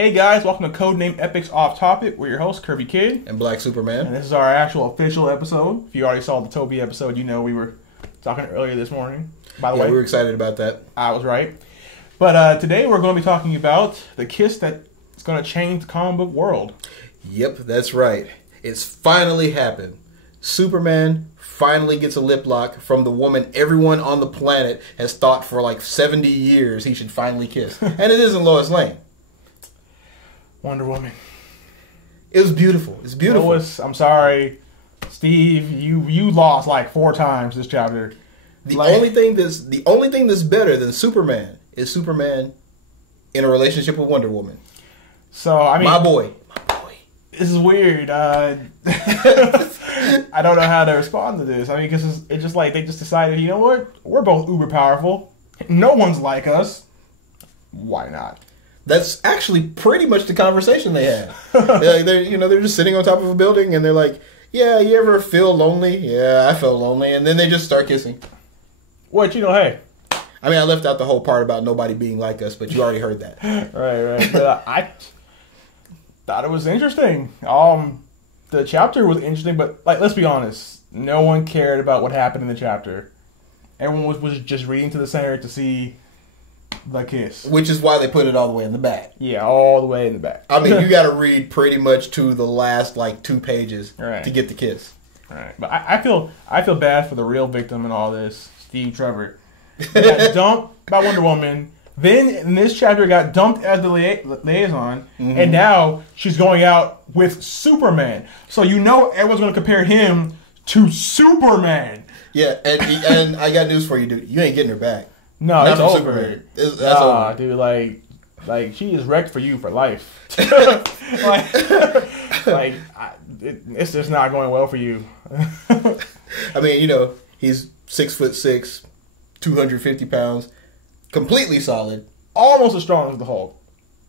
Hey guys, welcome to Codenamed Epics Off Topic. We're your hosts, Kerbykidd and Black Superman. And this is our actual official episode. If you already saw the Toby episode, you know we were talking earlier this morning. By the way, we were excited about that. I was right. But today we're going to be talking about the kiss that is going to change the comic book world. Yep, that's right. It's finally happened. Superman finally gets a lip lock from the woman everyone on the planet has thought for like 70 years he should finally kiss. And it isn't Lois Lane. Wonder Woman. It was beautiful. It's beautiful. Lois, I'm sorry, Steve. You lost like 4 times this chapter. The only thing that's better than Superman is Superman in a relationship with Wonder Woman. So I mean, my boy. This is weird. I don't know how to respond to this. I mean, because it's just like they just decided, you know what? We're both uber powerful. No one's like us. Why not? That's actually pretty much the conversation they had. they're just sitting on top of a building and they're like, "Yeah, you ever feel lonely? Yeah, I felt lonely." And then they just start kissing. What, hey. I mean, I left out the whole part about nobody being like us, but you already heard that. Right. But I thought it was interesting. The chapter was interesting, but like, let's be honest, no one cared about what happened in the chapter. Everyone was just reading to the center to see the kiss, which is why they put it all the way in the back. Yeah, all the way in the back. I mean, you got to read pretty much to the last like 2 pages to get the kiss. Right, but I feel bad for the real victim in all this, Steve Trevor. He got dumped by Wonder Woman. Then in this chapter, got dumped as the liaison, and now she's going out with Superman. So you know everyone's going to compare him to Superman. Yeah, and I got news for you, dude. You ain't getting her back. No, it's over. Superman. That's over. Dude, like she is wrecked for you for life. It's just not going well for you. I mean, he's 6'6", 250 pounds, completely solid, almost as strong as the Hulk,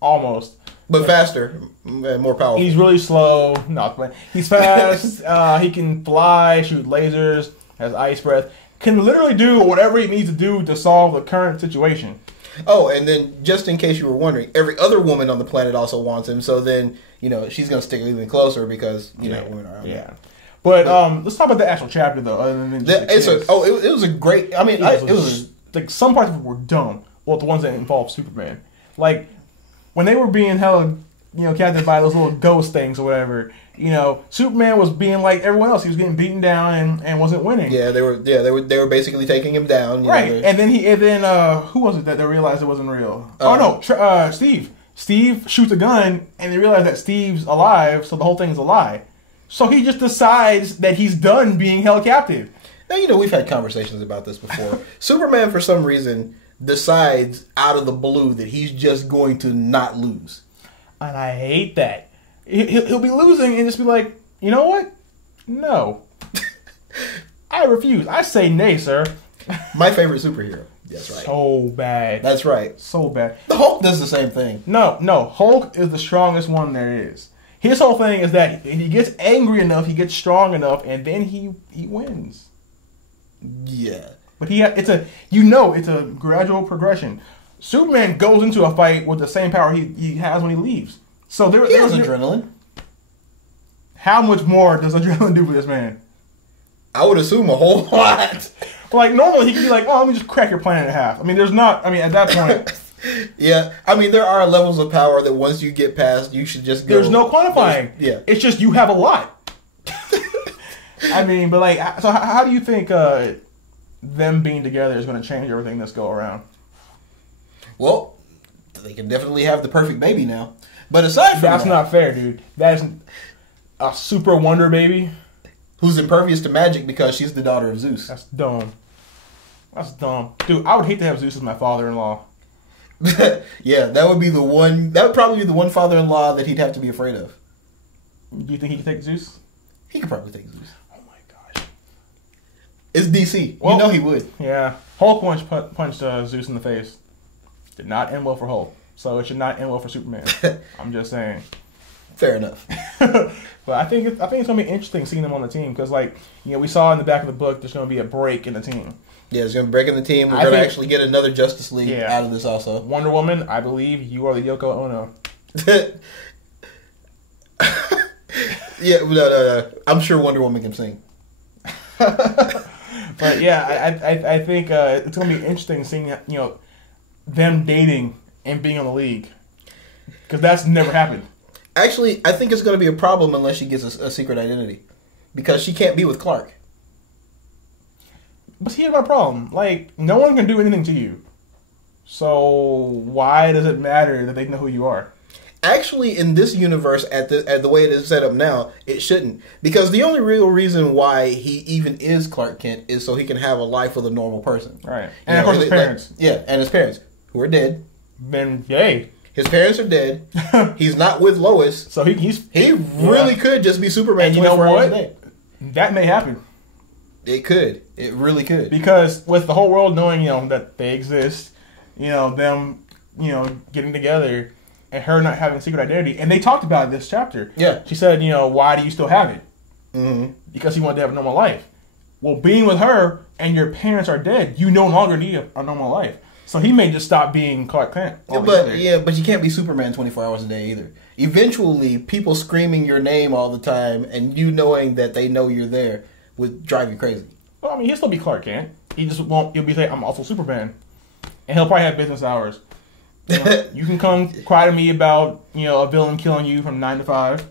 almost, but faster, more powerful. He's really slow. No, he's fast. He can fly, shoot lasers, has ice breath. Can literally do whatever he needs to do to solve the current situation. Oh, and then just in case you were wondering, every other woman on the planet also wants him. So then, she's going to stick even closer because, women are out there. Yeah. But let's talk about the actual chapter, though. Other than it was a great... I mean, it was like, some parts of it were dumb. Well, the ones that involved Superman. Like, when they were being held, captured by those little ghost things or whatever... Superman was being like everyone else. He was getting beaten down and wasn't winning. Yeah, they were basically taking him down. Right, and then who was it that they realized it wasn't real? Steve. Steve shoots a gun, and they realize that Steve's alive, so the whole thing's a lie. So he just decides that he's done being held captive. Now, we've had conversations about this before. Superman, for some reason, decides out of the blue that he's just going to not lose. And I hate that. He'll be losing and just be like, you know what? No. I refuse. I say nay, sir. My favorite superhero. That's right. So bad. That's right. So bad. The Hulk does the same thing. No. Hulk is the strongest one there is. His whole thing is that he gets angry enough, he gets strong enough, and then he wins. Yeah. But it's a gradual progression. Superman goes into a fight with the same power he has when he leaves. So there was adrenaline. How much more does adrenaline do for this man? I would assume a whole lot. Like, normally he could be like, oh, let me just crack your planet in half. I mean, at that point. Yeah. I mean, there are levels of power that once you get past, you should just go. There's no quantifying. Yeah. It's just you have a lot. I mean, but like, so how do you think them being together is going to change everything this go around? Well, they can definitely have the perfect baby now. But aside from that's not fair, dude. That's a super wonder baby who's impervious to magic because she's the daughter of Zeus. That's dumb. Dude, I would hate to have Zeus as my father-in-law. Yeah, that would probably be the one father-in-law that he'd have to be afraid of. Do you think he could take Zeus? He could probably take Zeus. Oh my gosh. It's DC. Well, he would. Yeah. Hulk once punched Zeus in the face. Did not end well for Hulk. So it should not end well for Superman. I'm just saying. Fair enough. But I think it's going to be interesting seeing them on the team because, we saw in the back of the book there's going to be a break in the team. Yeah, there's going to be a break in the team. We're going to actually get another Justice League out of this also. Wonder Woman, I believe you are the Yoko Ono. Yeah, no. I'm sure Wonder Woman can sing. But yeah, I think it's gonna be interesting seeing them dating and being on the League, because that's never happened. Actually, I think it's going to be a problem unless she gets a secret identity, because she can't be with Clark. But here's my problem: like, no one can do anything to you, so why does it matter that they know who you are? Actually, in this universe, at the way it is set up now, it shouldn't. Because the only real reason why he even is Clark Kent is so he can have a life with a normal person. Right. And of course his parents. And his parents, who are dead. Then, yay. His parents are dead. He's not with Lois. So he really could just be Superman. And you know what? That may happen. It could. It really could. Because with the whole world knowing, that they exist, them, getting together, and her not having a secret identity, and they talked about it this chapter. Yeah. She said, why do you still have it? Mm-hmm. Because he wanted to have a normal life. Well, being with her and your parents are dead, you no longer need a normal life. So he may just stop being Clark Kent. But you can't be Superman 24 hours a day either. Eventually, people screaming your name all the time and you knowing that they know you're there would drive you crazy. Well, I mean, he'll still be Clark Kent. He just won't. He'll be saying, "I'm also Superman," and he'll probably have business hours. You can come cry to me about a villain killing you from 9 to 5,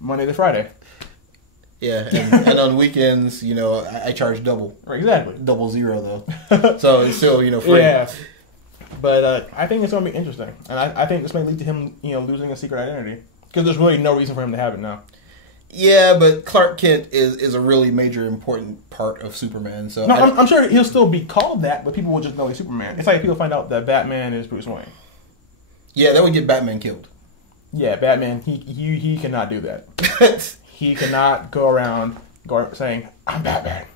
Monday to Friday. Yeah, and on weekends, I charge double. Right, exactly. 00 though. So it's still, free. Yeah. But I think it's going to be interesting. And I think this may lead to him, losing a secret identity. Because there's really no reason for him to have it now. Yeah, but Clark Kent is a really major, important part of Superman. So no, I'm sure he'll still be called that, but people will just know he's Superman. It's like people find out that Batman is Bruce Wayne. Yeah, that would get Batman killed. Yeah, Batman, he cannot do that. He cannot go around saying, "I'm Batman."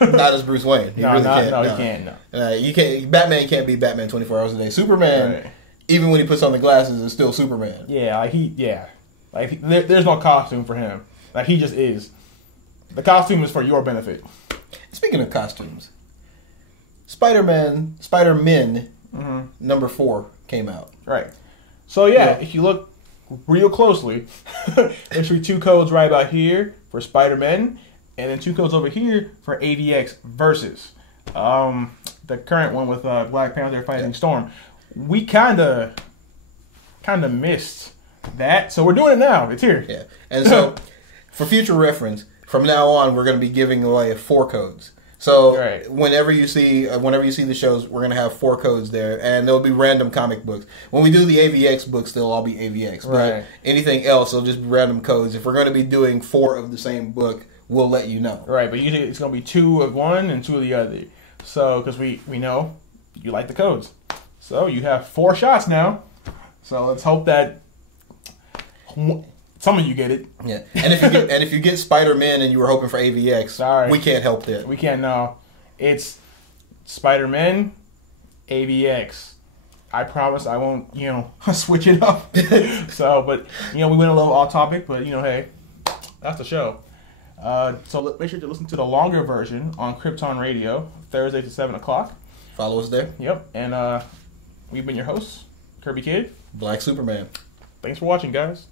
Not as Bruce Wayne. He really can't. No, he can't. No. You can't. Batman can't be Batman 24 hours a day. Superman, even when he puts on the glasses, is still Superman. Yeah, there's no costume for him. Like, he just is. The costume is for your benefit. Speaking of costumes, Spider-Men number 4 came out. Right. So if you look real closely, there's 2 codes right about here for Spider-Man, and then 2 codes over here for AVX Versus. The current one with Black Panther fighting Storm. We kind of missed that, so we're doing it now. It's here. Yeah, and so for future reference, from now on, we're going to be giving away 4 codes. So whenever you see the shows, we're going to have 4 codes there, and there'll be random comic books. When we do the AVX books, they'll all be AVX. But anything else, it'll just be random codes. If we're going to be doing 4 of the same book, we'll let you know. Right, but usually it's going to be 2 of one and 2 of the other. So, because we know you like the codes. So you have 4 shots now. So let's hope that some of you get it. Yeah, and if you get Spider-Man and you were hoping for AVX, sorry, we can't help that. We can't. No, it's Spider-Man, AVX. I promise I won't, switch it up. So, but we went a little off topic, but hey, that's the show. So make sure to listen to the longer version on Krypton Radio Thursdays at 7 o'clock. Follow us there. Yep, and we've been your hosts, Kerbykidd, Black Superman. Thanks for watching, guys.